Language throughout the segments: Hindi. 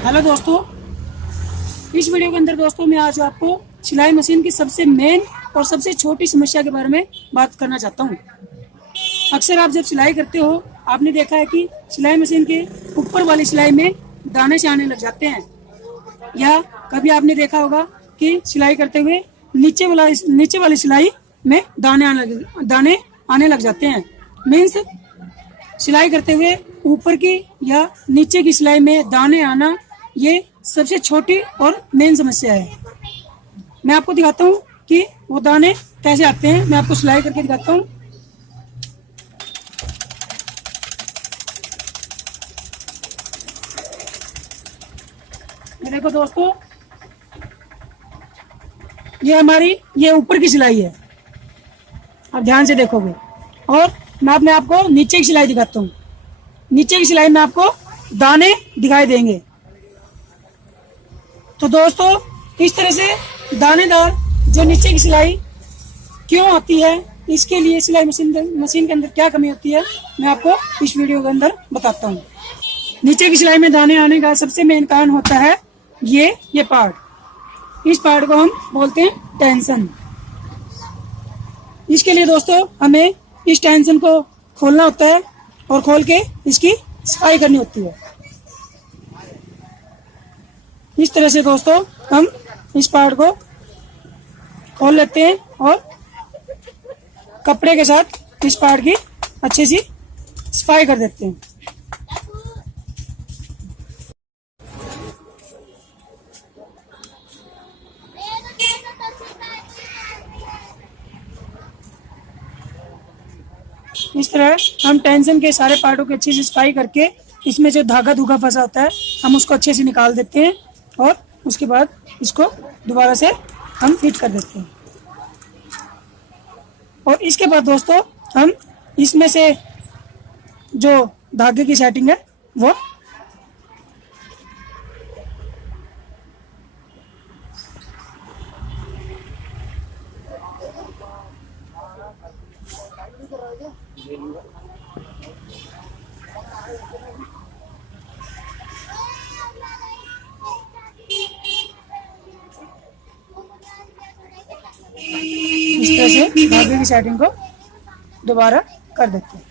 हेलो दोस्तों, इस वीडियो के अंदर दोस्तों मैं आज आपको सिलाई मशीन की सबसे मेन और सबसे छोटी समस्या के बारे में बात करना चाहता हूँ। अक्सर आप जब सिलाई करते हो, आपने देखा है कि सिलाई मशीन के ऊपर वाली सिलाई में दाने से आने लग जाते हैं, या कभी आपने देखा होगा कि सिलाई करते हुए नीचे वाली सिलाई में दाने आने लग जाते हैं। मीन्स सिलाई करते हुए ऊपर की या नीचे की सिलाई में दाने आना, ये सबसे छोटी और मेन समस्या है। मैं आपको दिखाता हूँ कि वो दाने कैसे आते हैं। मैं आपको सिलाई करके दिखाता हूँ। ये देखो दोस्तों, ये ऊपर की सिलाई है, आप ध्यान से देखोगे। और मैं अपने आपको नीचे की सिलाई दिखाता हूँ। नीचे की सिलाई में आपको दाने दिखाई देंगे। तो दोस्तों, इस तरह से दानेदार जो नीचे की सिलाई क्यों आती है, इसके लिए सिलाई मशीन के अंदर क्या कमी होती है, मैं आपको इस वीडियो के अंदर बताता हूँ। नीचे की सिलाई में दाने आने का सबसे मेन कारण होता है ये पार्ट। इस पार्ट को हम बोलते हैं टेंशन। इसके लिए दोस्तों हमें इस टेंशन को खोलना होता है और खोल के इसकी सफाई करनी होती है। इस तरह से दोस्तों हम इस पार्ट को खोल लेते हैं और कपड़े के साथ इस पार्ट की अच्छी सी सफाई कर देते हैं। इस तरह हम टेंशन के सारे पार्टों की अच्छी से सफाई करके इसमें जो धागा धुगा फंसा होता है हम उसको अच्छे से निकाल देते हैं और उसके बाद इसको दोबारा से हम फिट कर देते हैं। और इसके बाद दोस्तों हम इसमें से जो धागे की सेटिंग है वो इस तरह से धागे की सेटिंग को दोबारा कर देते हैं।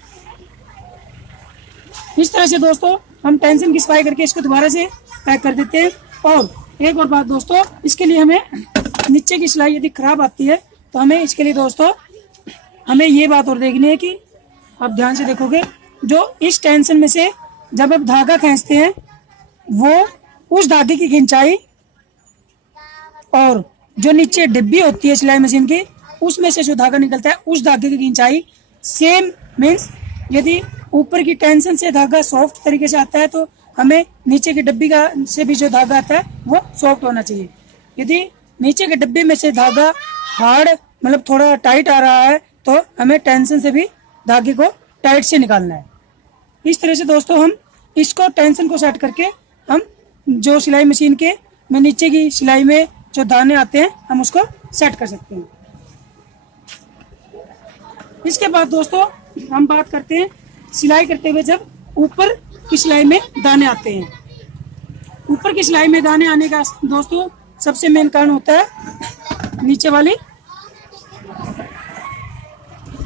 इस तरह से दोस्तों हम टेंशन की सफाई करके इसको दोबारा से पैक कर देते हैं। और एक और बात दोस्तों, इसके लिए हमें नीचे की सिलाई यदि खराब आती है तो हमें इसके लिए दोस्तों हमें ये बात और देखनी है कि आप ध्यान से देखोगे, जो इस टेंशन में से जब आप धागा खींचते हैं वो उस धागे की खिंचाई और जो नीचे डिब्बी होती है सिलाई मशीन की उसमें से जो धागा निकलता है उस धागे की खिंचाई सेम। मीन्स यदि ऊपर की टेंशन से धागा सॉफ्ट तरीके से आता है तो हमें नीचे की डिब्बी का से भी जो धागा आता है वो सॉफ्ट होना चाहिए। यदि नीचे के डिब्बे में से धागा हार्ड मतलब थोड़ा टाइट आ रहा है तो हमें टेंशन से भी धागे को टाइट से निकालना है। इस तरह से दोस्तों हम इसको टेंशन को सेट करके हम जो सिलाई मशीन के में नीचे की सिलाई में जो दाने आते हैं हम उसको सेट कर सकते हैं। इसके बाद दोस्तों हम बात करते हैं सिलाई करते हुए जब ऊपर की सिलाई में दाने आते हैं। ऊपर की सिलाई में दाने आने का दोस्तों सबसे मेन कारण होता है नीचे वाली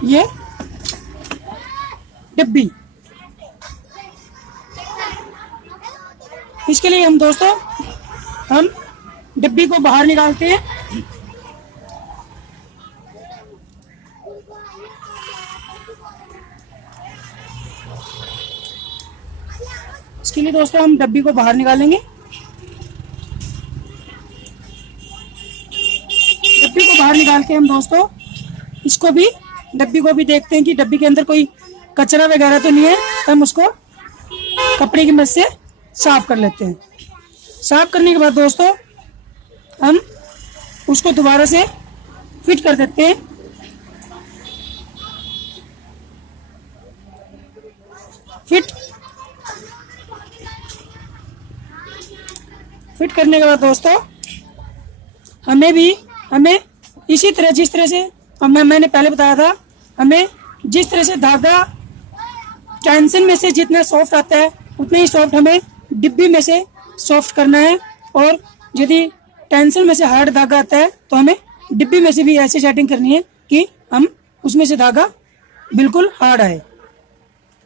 ये डिब्बी। इसके लिए हम दोस्तों हम डिब्बी को बाहर निकालते हैं। इसके लिए दोस्तों हम डिब्बी को बाहर निकालेंगे। डिब्बी को बाहर निकाल के हम दोस्तों इसको भी डिब्बी को भी देखते हैं कि डिब्बी के अंदर कोई कचरा वगैरह तो नहीं है, तो हम उसको कपड़े की मदद से साफ कर लेते हैं। साफ करने के बाद दोस्तों हम उसको दोबारा से फिट कर देते हैं। फिट करने के बाद दोस्तों हमें इसी तरह जिस तरह से मैंने पहले बताया था, हमें जिस तरह से धागा टेंशन में से जितना सॉफ्ट आता है उतना ही सॉफ्ट हमें डिब्बी में से सॉफ्ट करना है। और यदि टेंशन में से हार्ड धागा आता है तो हमें डिब्बी में से भी ऐसे सेटिंग करनी है कि हम उसमें से धागा बिल्कुल हार्ड आए।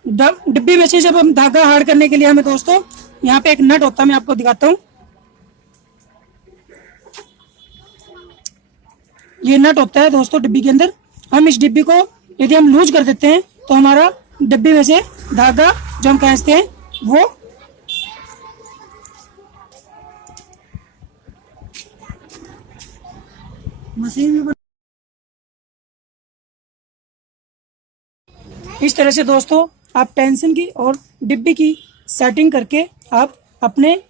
डिब्बी में से जब हम धागा हार्ड करने के लिए हमें दोस्तों यहाँ पे एक नट होता है, मैं आपको दिखाता हूँ। ये नट होता है दोस्तों डिब्बी के अंदर। हम इस डिब्बी को यदि हम लूज कर देते हैं तो हमारा डिब्बी में से धागा जो हम खींचते हैं वो मशीन में इस तरह से दोस्तों आप टेंशन की और डिब्बी की सेटिंग करके आप अपने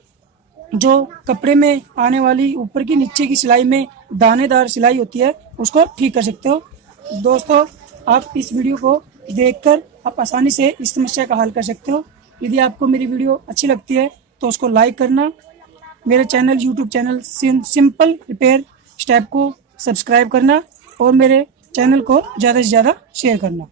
जो कपड़े में आने वाली ऊपर की नीचे की सिलाई में दानेदार सिलाई होती है उसको ठीक कर सकते हो। दोस्तों आप इस वीडियो को देखकर आप आसानी से इस समस्या का हल कर सकते हो। यदि आपको मेरी वीडियो अच्छी लगती है तो उसको लाइक करना, मेरे channel YouTube channel simple repair step को सब्सक्राइब करना और मेरे चैनल को ज़्यादा से ज़्यादा शेयर करना।